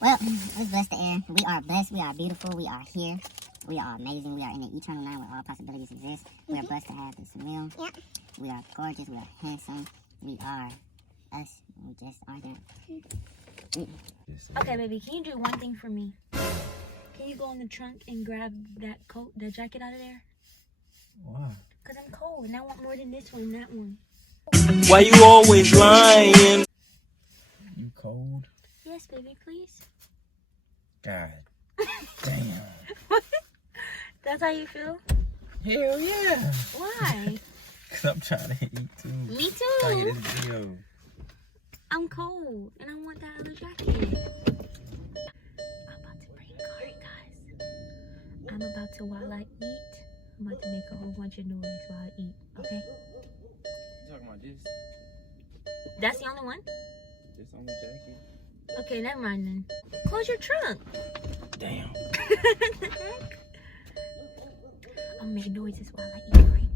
Well, let's bless the air. We are blessed. We are beautiful. We are here. We are amazing. We are in an eternal land where all possibilities exist. We are blessed to have this meal. Yep. We are gorgeous. We are handsome. We are us. We just are that. Okay, baby, can you do one thing for me? Can you go in the trunk and grab that coat, that jacket out of there? Why? Because I'm cold and I want more than this one, that one. Why you always lying? You cold? Yes, baby, please. God damn. That's how you feel? Hell yeah. Why? Cause I'm trying to eat too. Me Trying to too. get this video. I'm cold and I want that other jacket. I'm about to bring a card, guys. I'm about to, while I eat, I'm about to make a whole bunch of noise while I eat, okay? You talking about this? That's the only one? This on the jacket? Okay, never mind then. Close your trunk. Damn. I'll make noises while I eat, right?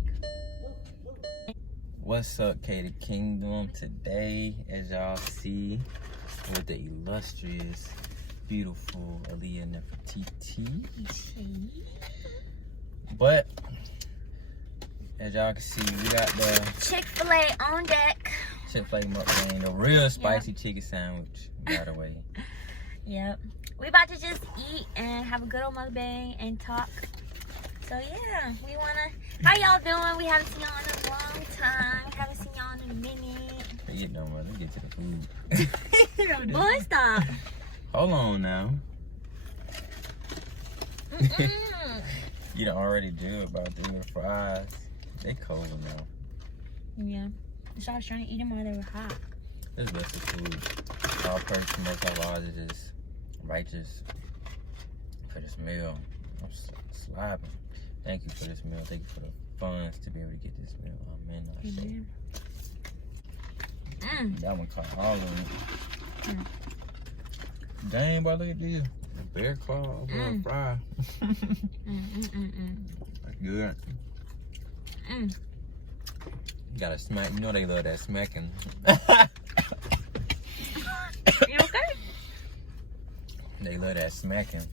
What's up, Katie Kingdom? Today, as y'all see, with the illustrious, beautiful Aaliyah Nefertiti. But as y'all can see, we got the Chick-fil-A on deck. Chick-fil-A mukbang, the real spicy chicken sandwich, by the way. Yep. We about to just eat and have a good old mukbang and talk. So yeah, we wanna. How y'all doing? We haven't seen y'all in a long time. We haven't seen y'all in a minute. Forget no more. Let's get to the food. Boy, stop. Hold on now. You done already do about doing the fries. They cold now. Yeah. So I was trying to eat them while they were hot. This is best of food. All purpose, most of ours is just righteous for this meal. I'm slobbing. Thank you for this meal. Thank you for the funds to be able to get this meal. Amen. That one caught all of it. Dang, boy, look at this. The bear claw over a fry. That's good. You gotta smack. You know they love that smacking. You okay? They love that smacking.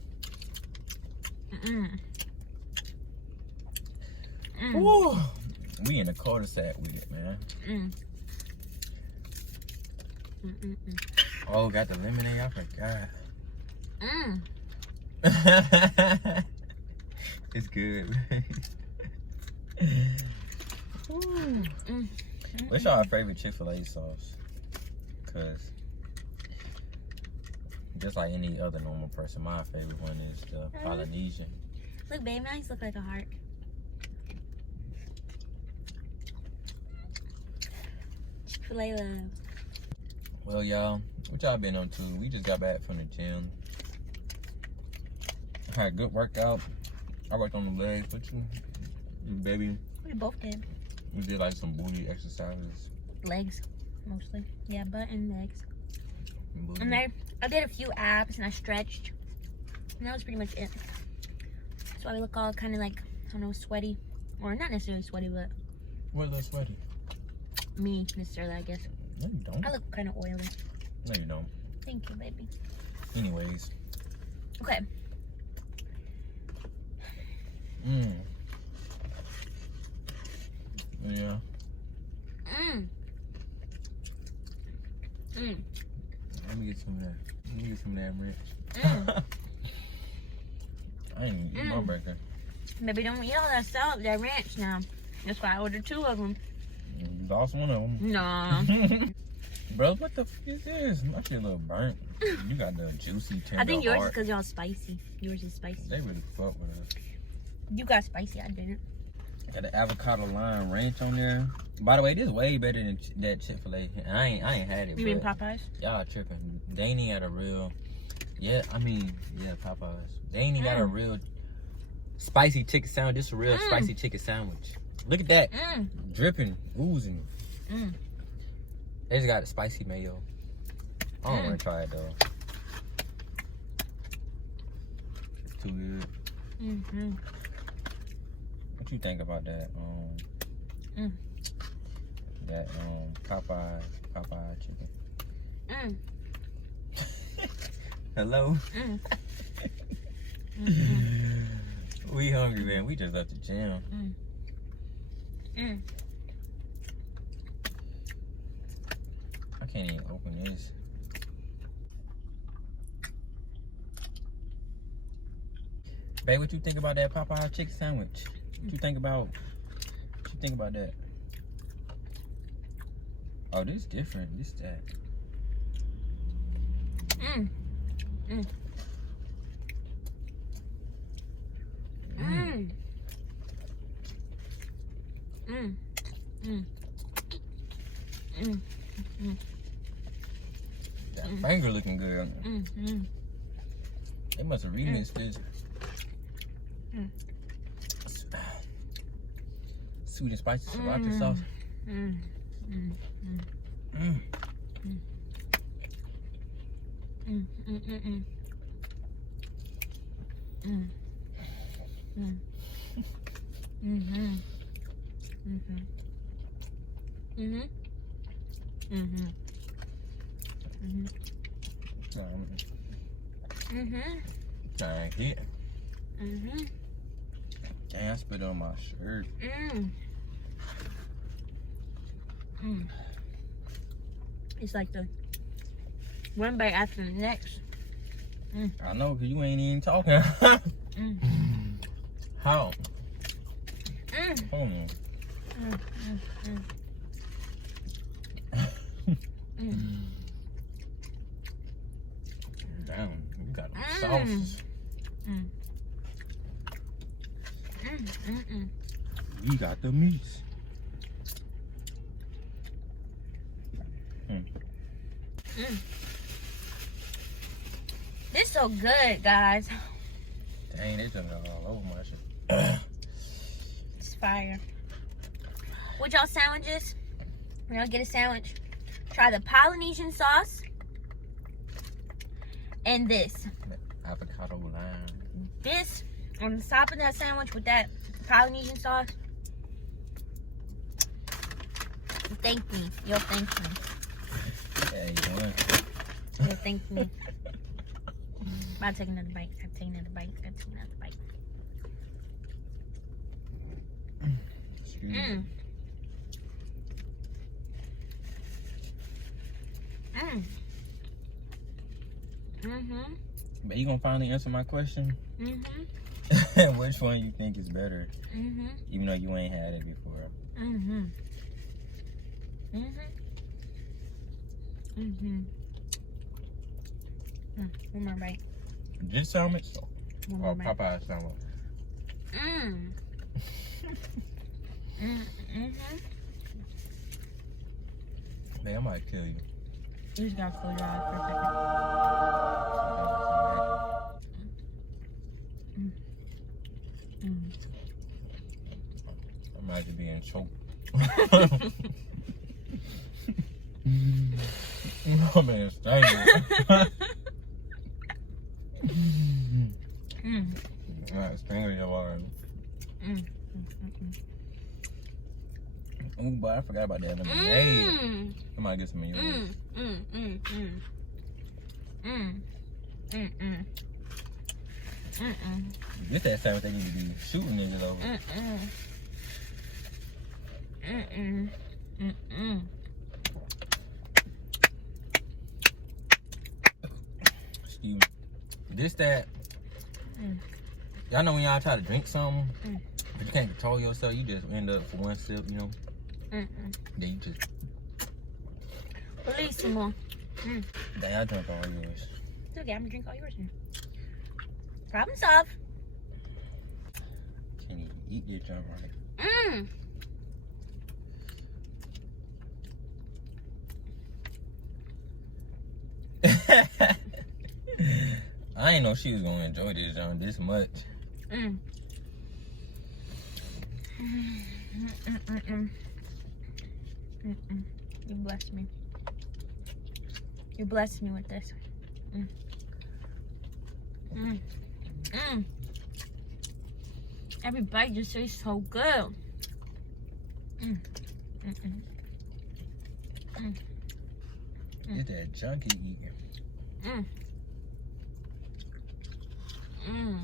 Woo. We in the cul-de-sac with it, man. Oh, got the lemonade. I forgot. It's good. What's y'all favorite Chick-fil-A sauce? Cause just like any other normal person, my favorite one is the Polynesian. Look, babe, mine look like a heart. Chick-fil-A love. Well, y'all, what y'all been on to? We just got back from the gym. Had a good workout. I worked on the legs. What you, baby? We both did. We did like some booty exercises. Legs, mostly. Yeah, butt and legs. Booty. And I did a few abs and I stretched. And that was pretty much it. That's why we look all kind of like, I don't know, sweaty. Or not necessarily sweaty, but... What looks sweaty? Me, necessarily, I guess. No, you don't. I look kind of oily. No, you don't. Thank you, baby. Anyways. Okay. Yeah. Let me get some of that. Let me get some of that ranch. I ain't eat my burger. Baby, don't eat all that salt, that ranch now. That's why I ordered 2 of them. You lost one of them. Nah. Bro, what the f is this? My shit a little burnt. You got the juicy tender I think yours is heart. because y'all spicy. Yours is spicy. They really fuck with us. You got spicy, I didn't. Got the avocado lime ranch on there. By the way, this is way better than that Chick-fil-A. And I ain't had it. You mean Popeyes? Y'all tripping. They ain't got a real, Popeyes. They ain't got a real spicy chicken sandwich. This is a real spicy chicken sandwich. Look at that. Dripping, oozing. They just got the spicy mayo. I don't want to try it though. It's too good. What you think about that? That Popeye chicken. Hello? Mm. Mm-mm. We hungry, man. We just left the gym. Mm. Mm. I can't even open this. Babe, what you think about that Popeye chicken sandwich? What you think about that? Oh, this different. This that. Mm. Mm. Mm. Mm. Mm. Mm. Mm. That finger looking good. Mm. Mm. They must have remixed this. Mm. Sweet and spicy sriracha sauce. Mm. Mm. Mm. Mm. Mm. Mm. Mm. Mm. Mm. Mhm. Mhm. Mhm. Mhm. Mhm. Mhm. Dang, hit. Mhm. Dang, I spit on my shirt. Mm. Mm. It's like the one bite after the next. I know, cause you ain't even talking. Mm. How? Mm. Hold on. Mm. Mm. Mm. Damn, you got them Mm. sauces. Mm. Mm. Mm. Mm. You got the meats. Mm. This so good, guys. Dang, they jumping all over my shit. It's fire. With y'all sandwiches, when y'all get a sandwich, try the Polynesian sauce and this. Avocado lime. This on the top of that sandwich with that Polynesian sauce. Thank me. You'll thank me. Yeah, you won. You'll thank me. I'll take another bite. I'll take another bite. I'll take another bite. Excuse me. Mm. Mm. Mm-hmm. But you gonna finally answer my question? Mm-hmm. Which one you think is better? Mm-hmm. Even though you ain't had it before. Mm-hmm. Mm-hmm. Mm-hmm. One more bite. This sandwich One or more bite. Popeye sandwich? Mm. Mm-hmm. Man, I might kill you. You just gotta close your eyes for a second. Mm. I might be being choked. Oh man, stay. Alright, finger your arm. Oh, but I forgot about that lemonade. I might get some of yours. This that sandwich they need to be shooting niggas over. Excuse me. This that. Y'all know when y'all try to drink something, but you can't control yourself, you just end up for one sip, you know? Then you just. Release some more. Dang, I drank all yours. It's okay, I'm gonna drink all yours now. Problem solved. Can't even eat this junk right. I ain't know she was gonna enjoy this junk this much. You blessed me. You blessed me with this. Every bite just tastes so good. It's that junkie eating. Mm.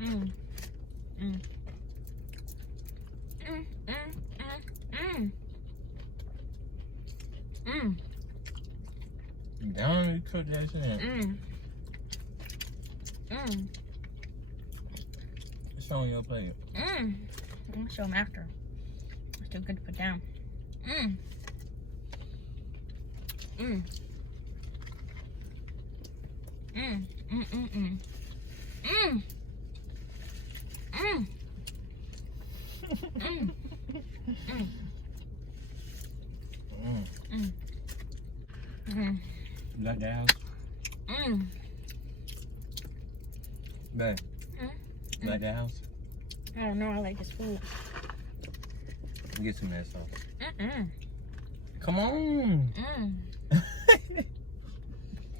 Mm. Mm. Mm. Mm. Mm. Down, you cook that shit. Mm. Mm. It's on your plate. Mm. I'm gonna show them after. It's too good to put down. Mm. Mm. Mm. Mm. Mm. Mm. Mm. Mm. Mm. Mm. Mm. Mm. You like that house? Mm. Babe. Mm. You like that house? I don't know. I like this food. Get some of that sauce. Mm. Come on. Mm.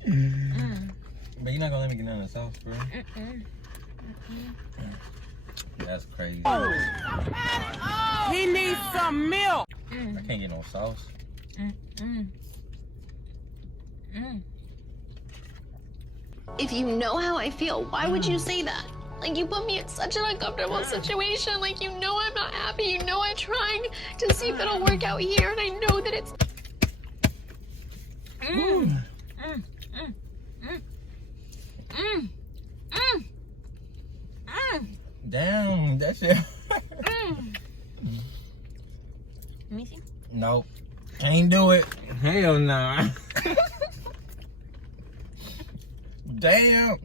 Mm. But you're not gonna let me get none of the sauce, bro. Mm. That's crazy. He needs some milk. Mm. I can't get no sauce. Mm. Mm. Mm. If you know how I feel, why would you say that? Like, you put me in such an uncomfortable situation. Like, you know I'm not happy. You know I'm trying to see if it'll work out here, and I know that it's... Mm. Mm. Mm. Mm. Mm. Mm. Mm. Damn, that shit. Mm. Let me see. Nope. Can't do it. Hell nah. Damn.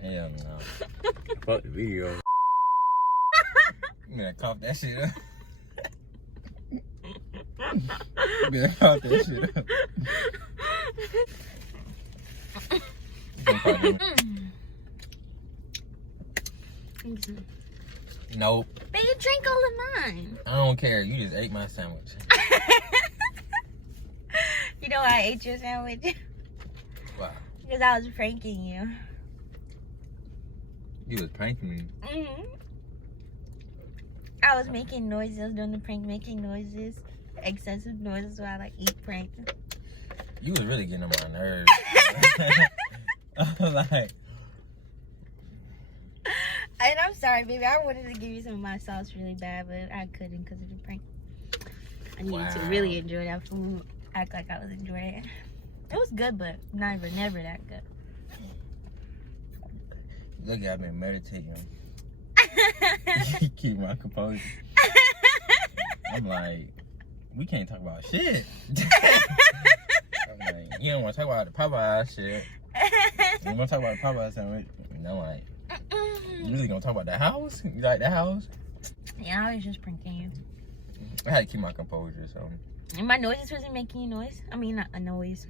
Hell no. Fuck the video. You better cough that shit up. You better cough that shit up. Nope. But you drink all of mine. I don't care. You just ate my sandwich. You know I ate your sandwich? Wow. Because I was pranking you. You was pranking me. Mm-hmm. I was making noises. I was doing the prank, making noises. Excessive noises while I eat prank. You was really getting on my nerves. I was like... And I'm sorry, baby. I wanted to give you some of my sauce really bad, but I couldn't because of the prank. I needed to really enjoy that food. Act like I was enjoying it. It was good, but never that good. Look, I've been meditating. Keep my composure. I'm like, we can't talk about shit. I'm like, you don't want to talk about the Popeye shit. You want to talk about the Popeye sandwich? And I'm like, you really gonna talk about the house? You like the house? Yeah, I was just pranking you. I had to keep my composure, so. And my noises wasn't making you noise. I mean, not a noise.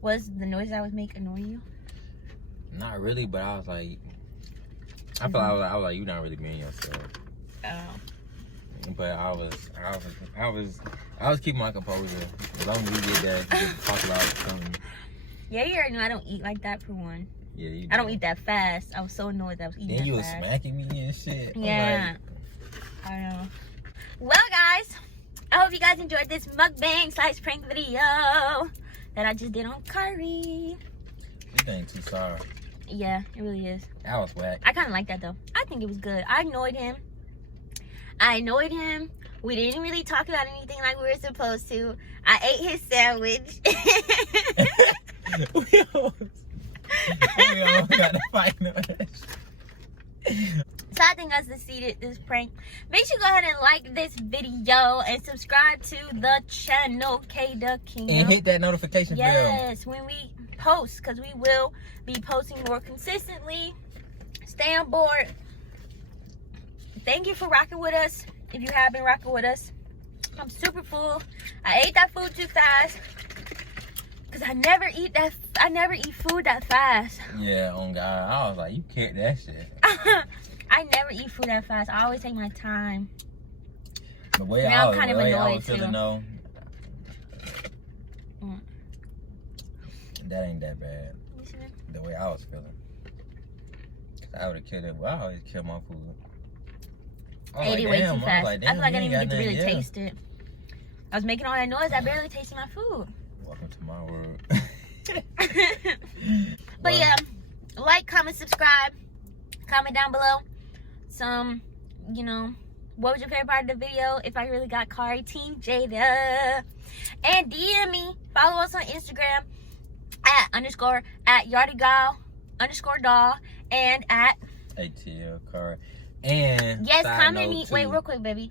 Was the noise I was making annoy you? Not really, but I was like, I feel I was like, you not really being yourself. Oh. But I was keeping my composure. As long as you did that, you could talk about something. Yeah, you already know I don't eat like that for one. Yeah, you I don't eat that fast. I was so annoyed that I was eating then that you was fast. smacking me and shit. Yeah. I know. Well, guys, I hope you guys enjoyed this mukbang / prank video that I just did on curry. This thing too sour. Yeah, it really is. That was whack. I kind of like that, though. I think it was good. I annoyed him. We didn't really talk about anything like we were supposed to. I ate his sandwich. we almost got to fight on that shit. So I think I succeeded this prank. Make sure you go ahead and like this video and subscribe to the channel, K the Kingdom. And hit that notification bell. Yes, when we post, because we will be posting more consistently. Stay on board. Thank you for rocking with us. If you have been rocking with us, I'm super full. I ate that food too fast. Cause I never eat food that fast. Yeah, on God. I was like, you can't that shit. I never eat food that fast. I always take my time. The way Now I I'm kind of I annoyed was feeling too. though, that ain't that bad. The way I was feeling. I would have killed it. Well, I always kill my food. I ate it way too fast. I feel like I didn't even get to really taste. taste it. I was making all that noise. I barely tasted my food. Welcome to my world. But yeah, like, comment, subscribe. Comment down below some, you know, what was your favorite part of the video? If I really got Kari, Team Jada. And DM me. Follow us on Instagram at _yardigal_doll and at ATL Kari. And yes, side comment note me. too, Wait, real quick, baby.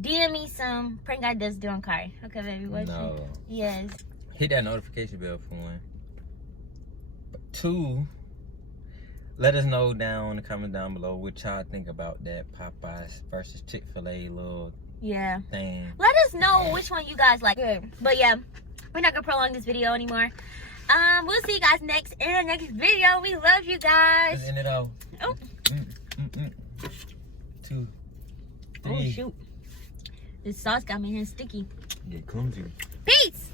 DM me some prank ideas doing Kari. Okay, baby. What's No. Yes. Hit that notification bell for one. 2, let us know down in the comment down below what y'all think about that Popeyes versus Chick-fil-A little thing. Let us know which one you guys like. But yeah, we're not gonna prolong this video anymore. We'll see you guys in the next video. We love you guys. Let's end it off. Oh. 2, 3. Oh shoot. This sauce got my hands sticky. Get clumsy. Peace.